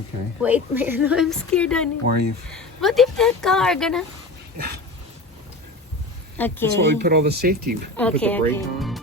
Okay. Wait, I'm scared, honey. Why are you? What if that car gonna... Okay. That's why we put all the safety. Put the Okay, brake okay. on.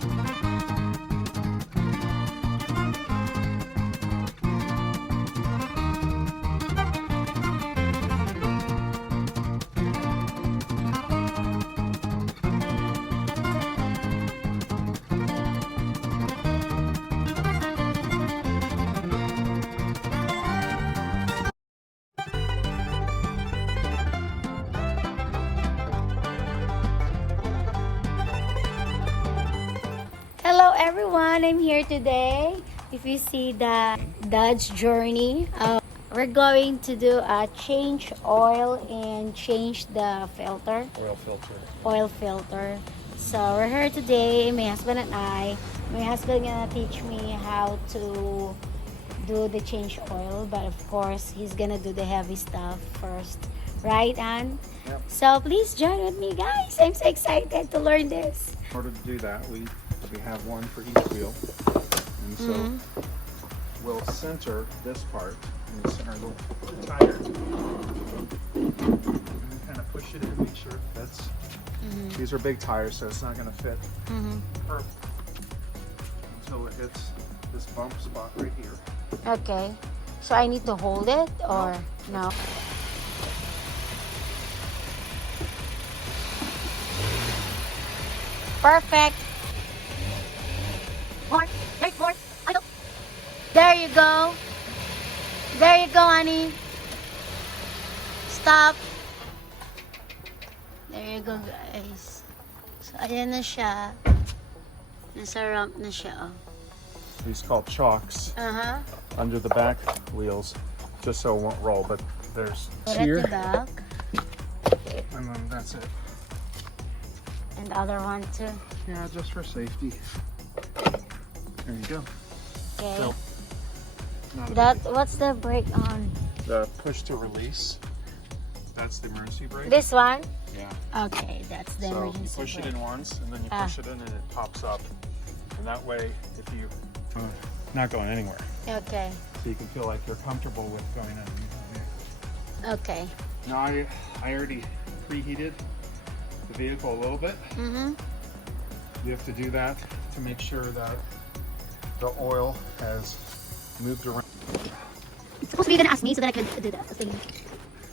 Hello everyone, I'm here today. If you see the Dodge Journey, we're going to do a change oil and change the filter, Oil filter. oil filter. So we're here today, my husband and I. My husband gonna teach me how to do the change oil, but of course he's gonna do the heavy stuff first, right, Ann? Yep. So please join with me, guys. I'm so excited to learn this. In order to do that, we have one for each wheel, and so we'll center this part and we'll center the tire, and then kind of push it in, make sure it fits. These are big tires, so it's not going to fit perfect until it hits this bump spot right here. Okay. So I need to hold it or no? Perfect. More. There you go. There you go, honey. Stop. There you go, guys. So, ayan na siya. Nasa ramp na siya, oh. These called chocks Uh-huh. under the back wheels, just so it won't roll. But there's Put here, it to back. and then that's it. And the other one, too. Yeah, just for safety. There you go. Okay. So, not a That, what's the brake on? the push to release. That's the emergency brake. This one? Yeah. Okay, that's the So you emergency push it brake. in once, and then you Ah. push it in, and it pops up. And that way, if you not going anywhere, Okay. so you can feel like you're comfortable with going underneath the vehicle. Okay. Now I already preheated the vehicle a little bit. You have to do that to make sure that the oil has moved around. It's supposed to be gonna ask me so that I could do that thing.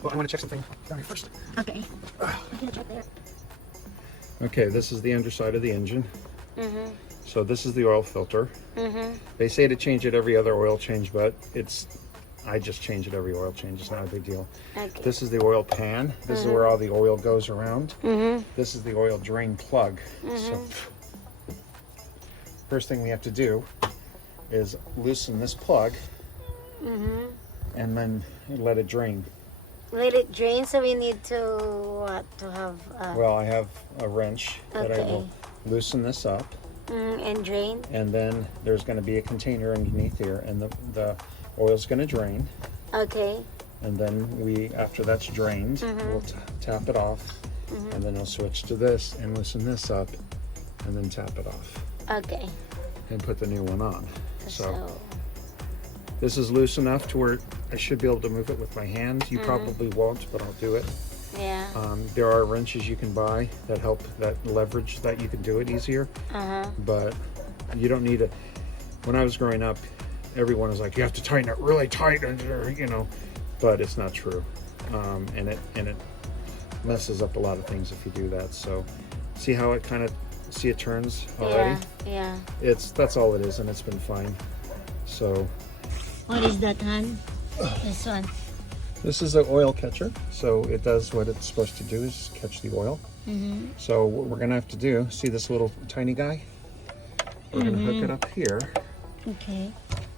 Well, I want to check something down here first. Okay. I'm gonna check there. Okay, this is the underside of the engine. So this is the oil filter. They say to change it every other oil change, but I just change it every oil change. It's not a big deal. Okay. This is the oil pan. This is where all the oil goes around. This is the oil drain plug. So first thing we have to do is loosen this plug and then let it drain. Let it drain, so we need to what to have Well, I have a wrench that I will Okay. loosen this up, and drain. and then there's going to be a container underneath here, and the oil's going to drain. Okay. And then after that's drained, we'll tap it off, and then I'll switch to this and loosen this up, and then tap it off Okay. and put the new one on. So So this is loose enough to where I should be able to move it with my hand. You probably won't, but I'll do it. yeah. There are wrenches you can buy that help, that leverage that you can do it easier, but you don't need it. When I was growing up, everyone was like, you have to tighten it really tight, you know, but it's not true. And it messes up a lot of things if you do that. So see how it it turns already? Yeah. That's all it is, and it's been fine. So What is that, hon? This one. this is the oil catcher. So it does what it's supposed to do, is catch the oil. So what we're gonna have to do, see this little tiny guy? We're gonna hook it up here Okay.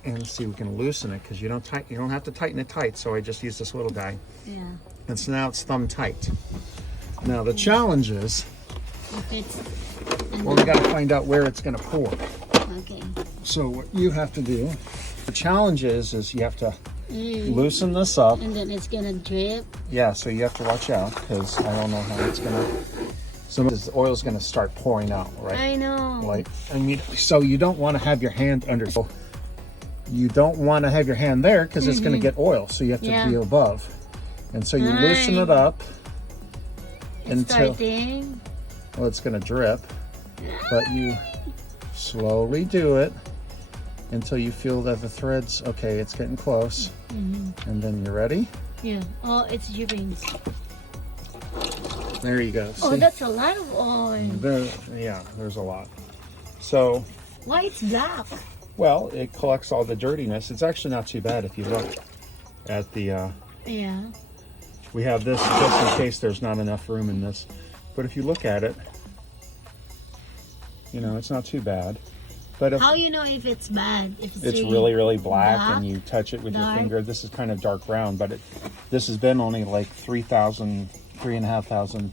and see if we can loosen it, because you don't have to tighten it tight. So I just use this little guy, Yeah. and so now it's thumb tight. Now the challenge is, If it's well, we gotta find out where it's gonna pour. okay. So what you have to do, the challenge is you have to loosen this up. And then it's gonna drip. Yeah, so you have to watch out, because I don't know how it's gonna. Some of this oil's gonna start pouring out, right? I know. Like, so you don't want to have your hand under. So you don't want to have your hand there because it's going to get oil, so you have to Yeah. be above. And so you loosen it up until Starting. well, it's going to drip, but you slowly do it until you feel that the threads, okay, it's getting close. And then you're ready. Yeah. Oh, it's dripping. There you go. Oh, See? that's a lot of oil. Yeah, there's a lot. So, Why it's black? well, it collects all the dirtiness. It's actually not too bad if you look at the, Yeah. we have this just in case there's not enough room in this. But if you look at it, you know, it's not too bad. But if How you know if it's bad? If it's really, really black dark, and you touch it with your dark. finger, this is kind of dark brown, but this has been only like 3,500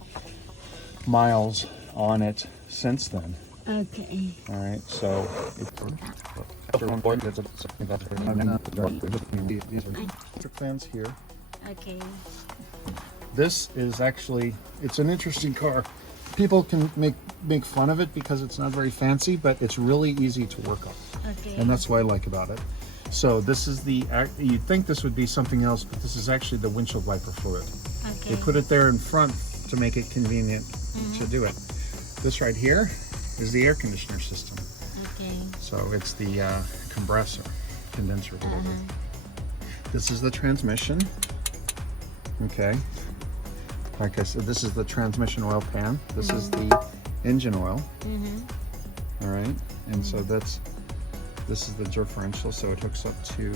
miles on it since then. Okay. All right, so fans here. Okay. This is actually, it's an interesting car. People can make fun of it because it's not very fancy, but it's really easy to work on, Okay. and that's what I like about it. So this is you'd think this would be something else, but this is actually the windshield wiper fluid. Okay. They put it there in front to make it convenient to do it. This right here is the air conditioner system. Okay. So it's the condenser, whatever. This is the transmission. Okay. Like I said, this is the transmission oil pan. This is the engine oil. All right. And so this is the differential. So it hooks up to,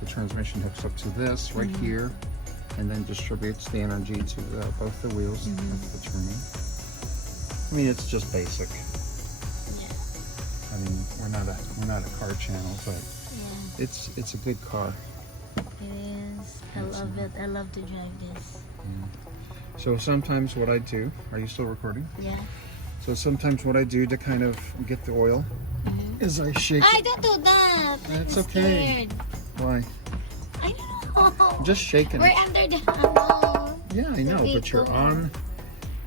the transmission hooks up to this right here, and then distributes the energy to both the wheels. That's the turning. I mean, it's just basic. Yeah. I mean, we're not a car channel, but Yeah. it's a good car. It is. I love it. I love to drive this. So sometimes what I do, are you still recording? Yeah. So sometimes what I do to kind of get the oil is I shake I it. don't do that. It's I'm okay. scared. Why? I don't know. Just shaking We're it. under the ano. Yeah, I know, but vehicle.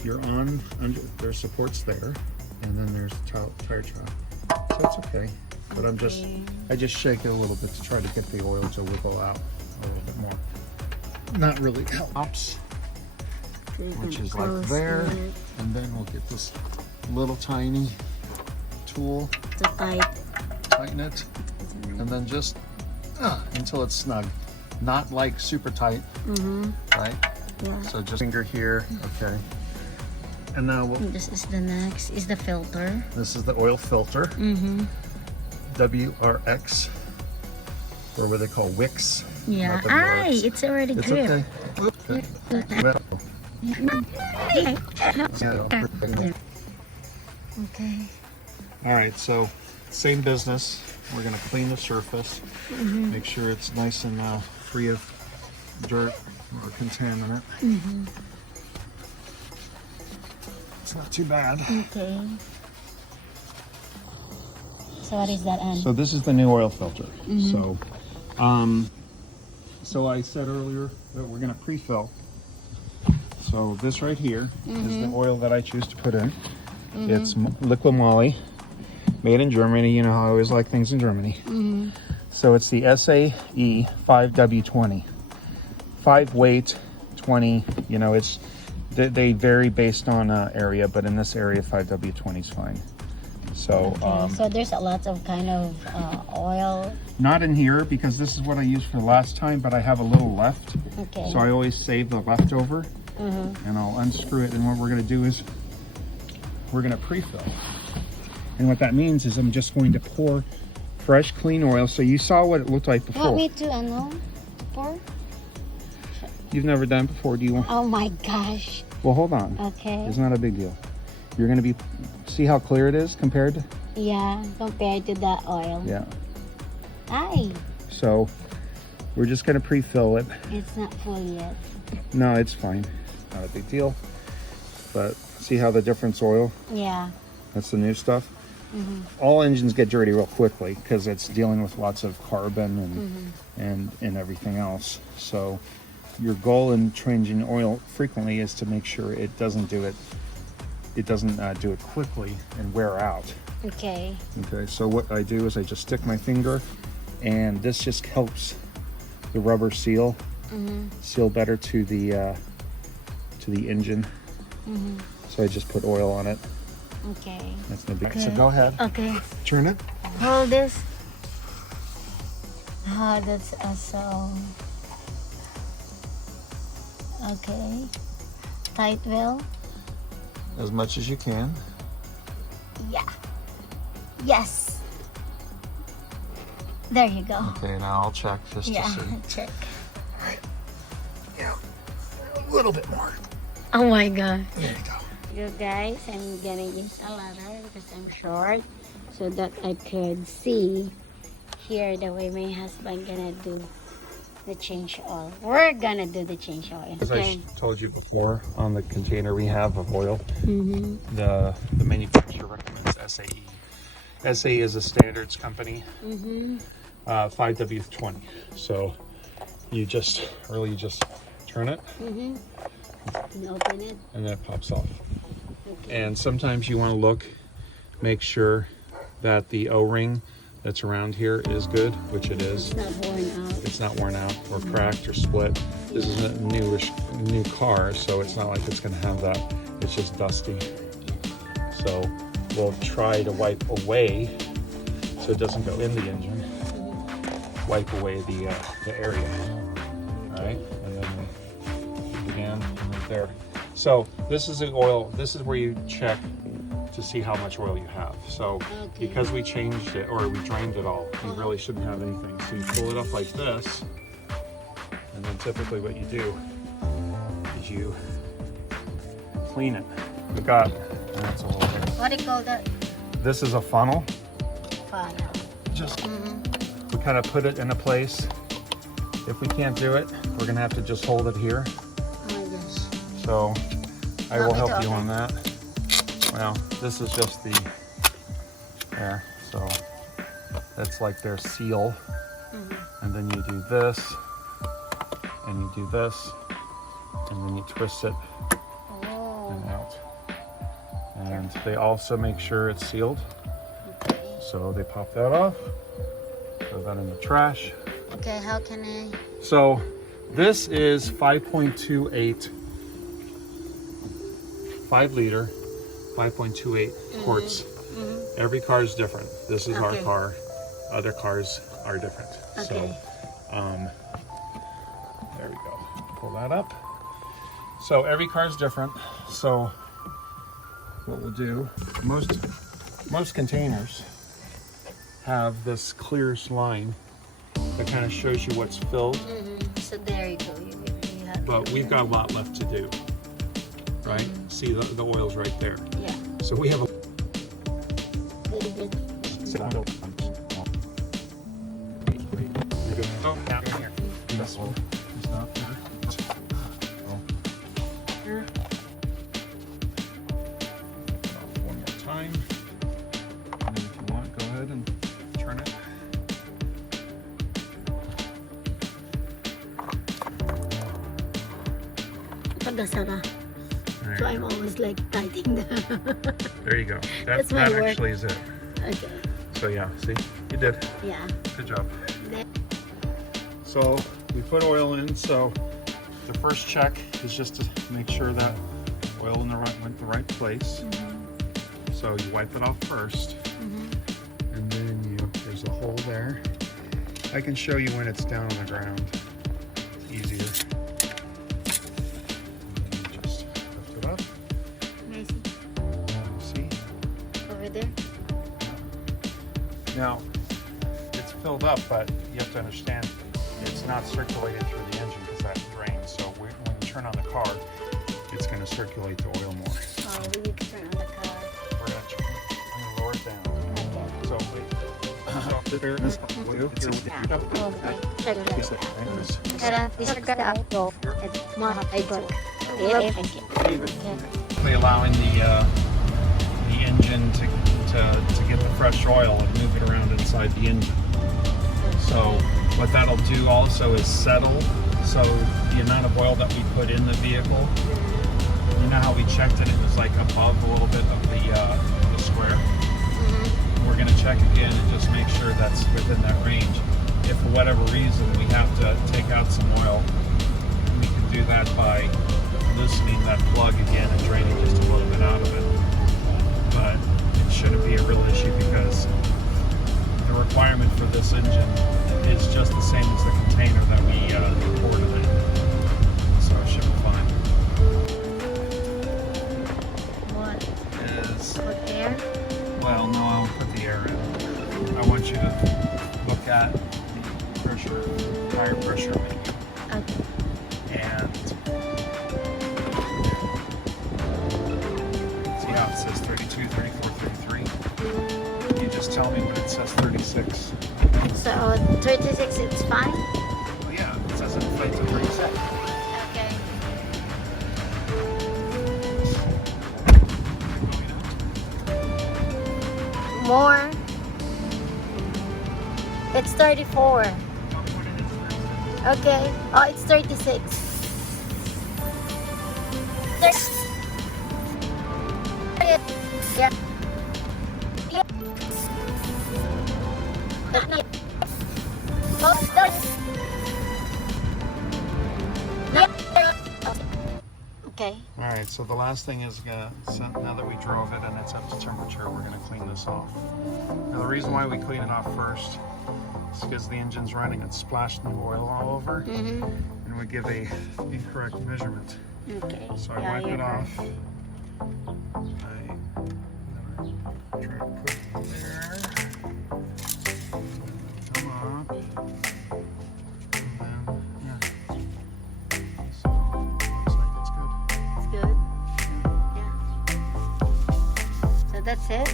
you're on under, there's supports there, and then there's the tire trap. So it's okay. But Okay. I just shake it a little bit to try to get the oil to wiggle out a little bit more. Not really helps. Which is like Close there, it and then we'll get this little tiny tool, to tight. tighten it, and then just until it's snug, not like super tight, right? Yeah. So just finger here, okay. And now This is the next. Is the filter. this is the oil filter, WRX, or what they call Wix. Yeah. Not Ay, WRX. it's already It's grip. okay. Well, Okay. all right, so same business. We're gonna clean the surface, make sure it's nice and free of dirt or contaminant. It's not too bad. Okay. So what is that end? So this is the new oil filter. So I said earlier that we're gonna pre-fill. So this right here is the oil that I choose to put in. It's liquid moly, made in Germany. You know how I always like things in Germany. So it's the SAE 5W20, 5 weight, 20. You know, it's they vary based on area, but in this area, 5W20 is fine. So So there's a lot of kind of oil. not in here because this is what I used for last time, but I have a little left. Okay. So I always save the leftover, and I'll unscrew it. And what we're going to do is we're going to pre-fill. And what that means is I'm just going to pour fresh, clean oil. So you saw what it looked like Want before. me to pour? You've never done it before. Do you want? Oh my gosh. Well, hold on. Okay. It's not a big deal. You're going to be. See how clear it is compared to? Yeah, compared to the oil. Yeah. Ay, So we're just going to pre-fill it. it's not full yet. No, it's fine. Not a big deal. But see how the difference oil? Yeah. That's the new stuff. All engines get dirty real quickly because it's dealing with lots of carbon and everything else. So your goal in changing oil frequently is to make sure it doesn't do it. It doesn't do it quickly and wear out. Okay. Okay. So what I do is I just stick my finger and this just helps the rubber seal better to the engine. So I just put oil on it. Okay. That's no big. Okay. So go ahead. Okay. Turn it. Hold this. Oh, that's awesome. Okay. Tight well. As much as you can. Yeah. Yes. There you go. Okay, now I'll check just Yeah, to see. check. Yeah, a little bit more. Oh my god. There you go. You guys, I'm gonna use a ladder because I'm short so that I could see here the way my husband gonna do the change oil. We're gonna do the change oil. As I told you before, on the container we have of oil, Mm-hmm. the manufacturer recommends SAE. SAE is a standards company, Mm-hmm. 5W20. So you just turn it Mm-hmm. And open it. and then it pops off. Okay. And sometimes you want to look, make sure that the O-ring that's around here is good, which it is. It's not worn out. It's not worn out or cracked or split. This is a new car, so it's not like it's going to have that. It's just dusty. So we'll try to wipe away so it doesn't go in the engine. Wipe away the area. All right, and then again, and right there. So this is the oil. This is where you check to see how much oil you have. So Okay. because we changed it or we drained it all, you really shouldn't have anything. So you pull it up like this, and then typically what you do is you clean it. We've got, that's a little bit. What do you call that? This is a funnel. Funnel. Just we kind of put it in a place. If we can't do it, we're gonna have to just hold it here. Oh my gosh. So I will Want me to help you open? on that. Well, this is just the there. So that's like their seal. And then you do this, and you do this, and then you twist it and Oh. out. And they also make sure it's sealed. Okay. So they pop that off, throw that in the trash. Okay, how can I? So this is 5.28, 5 liter, 5.28 quarts. Every car is different. This is our Okay. car. Other cars are different. Okay. So, there we go. Pull that up. So every car is different. So what we'll do, most containers have this clear line that kind of shows you what's filled. So there you go. You have. But we've got a lot left to do, right? See the oil's right there. Yeah. So we have a Very good. Oh, down here. This one. Stop there. Here. One more time. And then if you want, go ahead and turn it. Pagasara. There So you I'm go. always like tightening the. There you go. That's my that work. actually is it. Okay. So yeah, see, you did. Yeah. Good job. Then- So we put oil in. So the first check is just to make sure that oil went the right place. So you wipe it off first, and then there's a hole there. I can show you when it's down on the ground. It's easier. And then you just lift it up. Amazing. See? Over there. Now it's filled up, but you have to understand it's not circulated through the engine because that drains. So when you turn on the car, it's going to circulate the oil more. Oh, we need to turn on the car. I'm gonna lower it down. So wait. So there is Okay. Check it out. Tara, disregard the outdoor. It's more hybrid. Yeah, thank you. Basically allowing the engine to get the fresh oil and move it around inside the engine. So what that'll do also is settle. So the amount of oil that we put in the vehicle, you know how we checked it, it was like above a little bit of the square. We're going to check again and just make sure that's within that range. if for whatever reason we have to take out some oil, we can do that by loosening that plug again and draining just a little bit out of it. But it shouldn't be a real issue because the requirement for this engine is just the same as the container that we imported in. So it should be fine. What? Is Put air? Well, no, I'll put the air in. I want you to look at the pressure, tire pressure menu, Okay. and see how it says 32, 34, 33? You just tell me when it says 36. So 36 it's fine? Well, yeah, it says it inflates at 36. Okay. More. It's 34. Okay. Oh, it's 36. Yeah. Okay. All right, so the last thing is now that we drove it and it's up to temperature, we're going to clean this off. Now the reason why we clean it off first is because the engine's running and splashed new oil all over, Mm-hmm. and we give a incorrect measurement. Okay. So I Yeah, wipe you're it right. off. I try to put it there. Come up. And then, yeah. So, looks like it's good. It's good. Yeah. So that's it.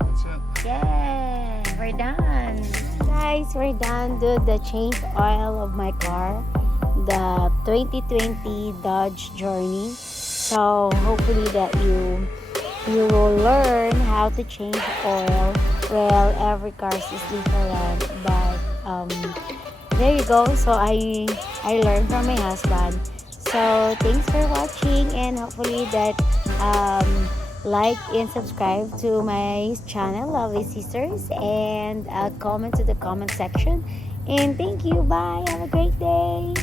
That's it. Yay! We're done. Guys, we're done. Did the change oil of my car. The 2020 Dodge Journey. So hopefully that you will learn how to change oil. Well, every car is different, but there you go. So I learned from my husband. So thanks for watching, and hopefully that like and subscribe to my channel, Lovely Sisters, and comment to the comment section. And thank you. Bye. Have a great day.